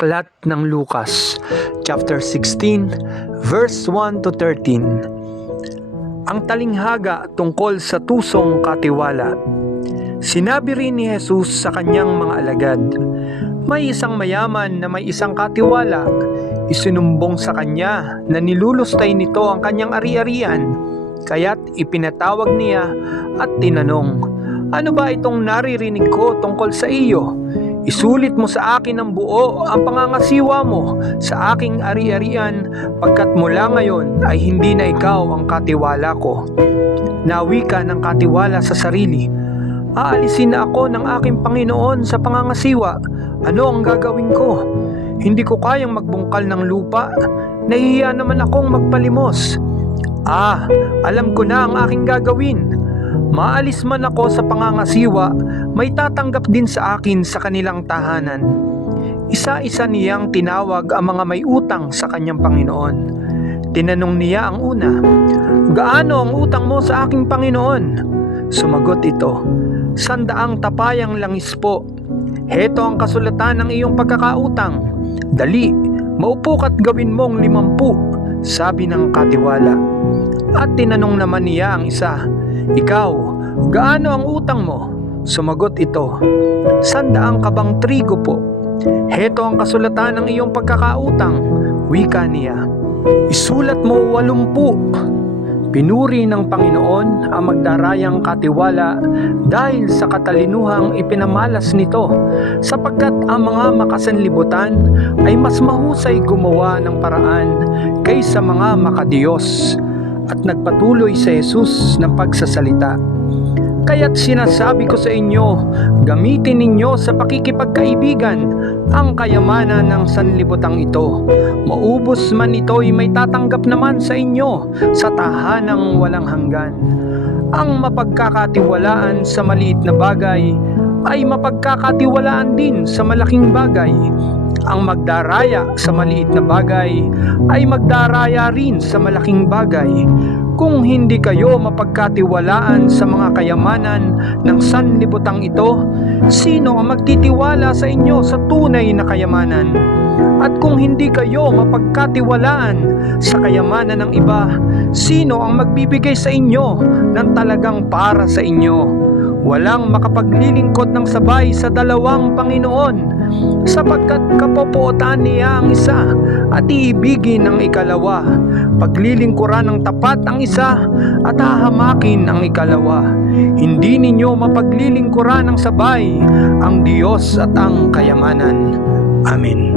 Aklat ng Lucas, chapter 16, verse 1 to 13. Ang talinghaga tungkol sa tusong katiwala. Sinabi rin ni Jesus sa kanyang mga alagad, may isang mayaman na may isang katiwala. Isinumbong sa kanya na nilulustay nito ang kanyang ari-arian. Kaya't ipinatawag niya at tinanong, ano ba itong naririnig ko tungkol sa iyo? Isulit mo sa akin ng buo ang pangangasiwa mo sa aking ari-arian pagkat mula ngayon ay hindi na ikaw ang katiwala ko. Nawika ng katiwala sa sarili, aalisin na ako ng aking Panginoon sa pangangasiwa. Ano ang gagawin ko? Hindi ko kayang magbungkal ng lupa. Nahihiya naman akong magpalimos. Alam ko na ang aking gagawin. Maalis man ako sa pangangasiwa, may tatanggap din sa akin sa kanilang tahanan. Isa-isa niyang tinawag ang mga may utang sa kanyang Panginoon. Tinanong niya ang una, gaano ang utang mo sa aking Panginoon? Sumagot ito, 100 tapayang langis po. Heto ang kasulatan ng iyong pagkakautang. Dali, maupo ka't gawin mong 50, sabi ng katiwala. At tinanong naman niya ang isa, ikaw, gaano ang utang mo? Sumagot ito, 100 kabang trigo po. Heto ang kasulatan ng iyong pagkakautang, wika niya. Isulat mo 80. Pinuri ng Panginoon ang magdarayang katiwala dahil sa katalinuhang ipinamalas nito, sapagkat ang mga makasanlibutan ay mas mahusay gumawa ng paraan kaysa mga makadiyos. At nagpatuloy sa Jesus ng pagsasalita. Kaya't sinasabi ko sa inyo, gamitin ninyo sa pakikipagkaibigan ang kayamanan ng sanlibutang ito. Maubos man ito'y may tatanggap naman sa inyo sa tahanang walang hanggan. Ang mapagkakatiwalaan sa maliit na bagay ay mapagkakatiwalaan din sa malaking bagay. Ang magdaraya sa maliit na bagay ay magdaraya rin sa malaking bagay. Kung hindi kayo mapagkatiwalaan sa mga kayamanan ng sanlibutang ito, sino ang magtitiwala sa inyo sa tunay na kayamanan? At kung hindi kayo mapagkatiwalaan sa kayamanan ng iba, sino ang magbibigay sa inyo ng talagang para sa inyo? Walang makapaglilingkod ng sabay sa dalawang Panginoon, sapagkat kapopuotan niya ang isa at iibigin ang ikalawa. Paglilingkuran ng tapat ang isa at hahamakin ang ikalawa. Hindi ninyo mapaglilingkuran ng sabay ang Diyos at ang kayamanan. Amen.